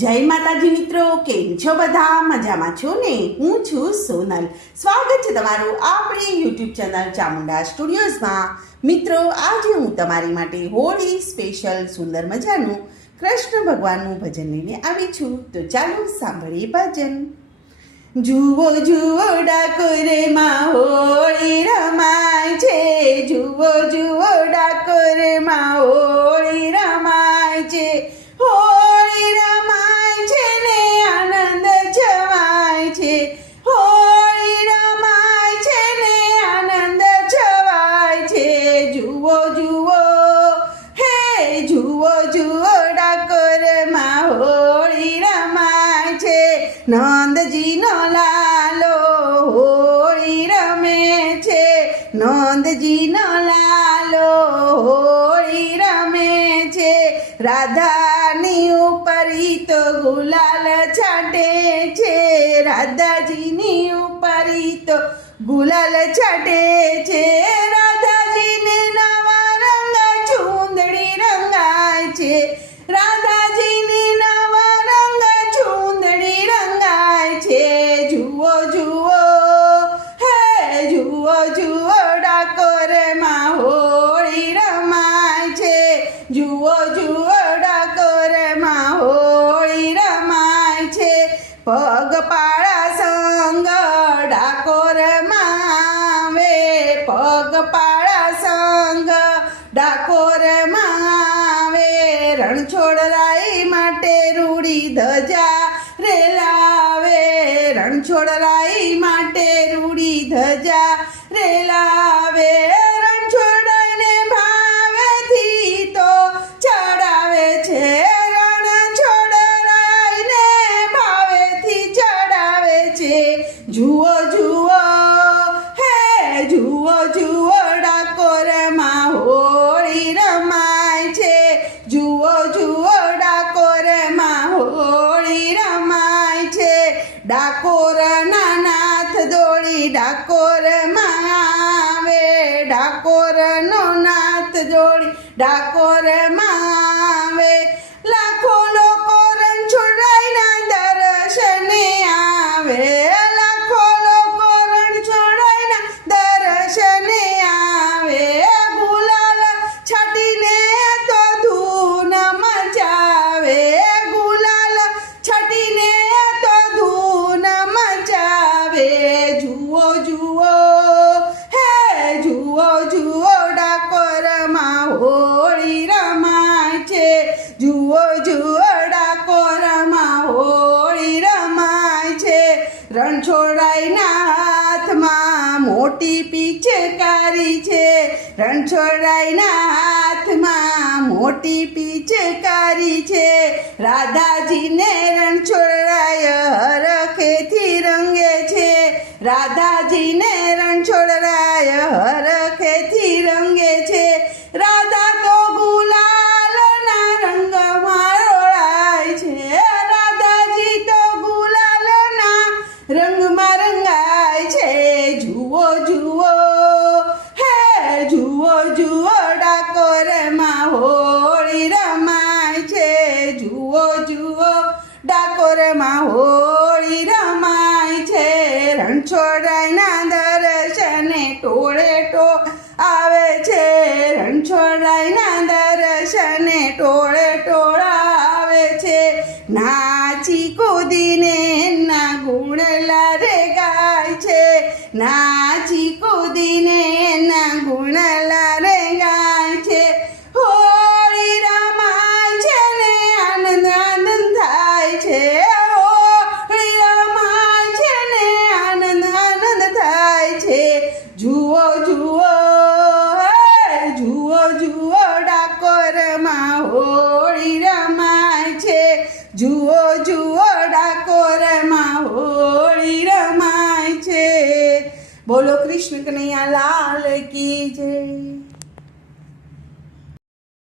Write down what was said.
જય માતાજી મિત્રો, કેમ છો બધા? મજામાં છો ને? હું છું સોનલ. સ્વાગત છે તમારું આપણી યુટ્યુબ ચેનલ ચામુંડા સ્ટુડિયોઝમાં. મિત્રો, આજે હું તમારી માટે હોળી સ્પેશિયલ સુંદર મજાનું કૃષ્ણ ભગવાનનું ભજન લઈને આવી છું. તો ચાલો સાંભળીએ ભજન. જુઓ જુઓ ડાકોરમાં હોળી રમાય છે, જુઓ જુઓ ડાકોરમાં હોળી રમાય છે. હોળી રમાય છે ને આનંદ છવાય છે, હોળી રમાય છે ને આનંદ છવાય છે. જુઓ જુઓ હે જુઓ જુઓ ડાકોરમાં હોળી રમાય છે. નંદજીનો લાલો હોળી રમે છે, નંદજીનો લાલો હોળી રમે છે. રાધાની ઉપર તો ગુલાલ છાંટે છે, રાધાજીની ઉપર તો ગુલાલ છાંટે છે. રાધાજીને નવા રંગ ચૂંદડી રંગાય છે, રાધાજીની નવા રંગ ચૂંદડી રંગાય છે. જુઓ જુઓ હે જુઓ જુઓ ડાકોરમાં હોળી રમાય છે, જુઓ જુઓ ડાકોરમાં હોળી રમાય છે. પગપાળા સંગ ડાકોરમાં આવે, પગપાળા સંગ ડાકોરમાં આવે. રણછોડરાય માટે રૂડી ધજા રે લાવે, રણછોડરાય માટે રૂડી ધજા રે લાવે. રણછોડરાયને ભાવેથી તો ચડાવે છે, રણછોડરાયને ભાવેથી ચડાવે છે. જુઓ જુઓ હે જુઓ જુઓ ડાકોરમાં હોળી રમાય છે, જુઓ જુઓ ડાકોરમાં હોળી રમાય છે. ડાકોરના નાથ દોડી ડાકોરમાં આવે, ડાકોરનો નાથ દોડી ડાકોરમાં આવે. લાખો લોકો રણછોડરાયના દર્શને આવે, લાખો લોકો રણછોડરાયના દર્શને આવે. ગુલાલ છાટીને તો ધૂન મચાવે, ગુલાલ છાટીને તો ધૂન મચાવે. જુઓ જુઓ હે જુઓ જુઓ ડાકોરમાં હોળી રમાય છે, જુઓ જુઓ ડાકોરમાં હોળી રમાય છે. રણછોડરાયના હાથમાં મોટી પિચકારી છે, રણછોડરાયના હાથમાં મોટી પિચકારી છે. રાધાજીને રણછોડરાય હરખેથી રંગે છે, રાધાજીને રણછોડરાય હરખેથી રંગે છે. રાધા તો ગુલાલના રંગમાં રોળાય છે, રાધાજી તો ગુલાલના રંગમાં રંગાય છે. જુઓ જુઓ હે જુઓ જુઓ ડાકોરમાં હોળી રમાય છે, જુઓ જુઓ ડાકોરમાં હોળી રમાય છે. રણછોડરાયના દર્શને ટોળે ટોળ આવે છે, રણછોડરાયના દર્શને ટોળે ટોળ આવે છે. નાચી કૂદીને ના ગુણલા રે ગાય છે, નાચી કૂદીને ના ગુણલા રે ગાય છે. હોળી રમાય છે ને આનંદ આનંદ થાય છે, હોળી રમાય છે ને આનંદ આનંદ થાય છે. જુઓ જુઓ જુઓ જુઓ ડાકોરમાં હોળી રમાય છે, જુઓ જુઓ ડાકોરમાં હોળી રમાય છે. બોલો કૃષ્ણ કનૈયા લાલ કી જય.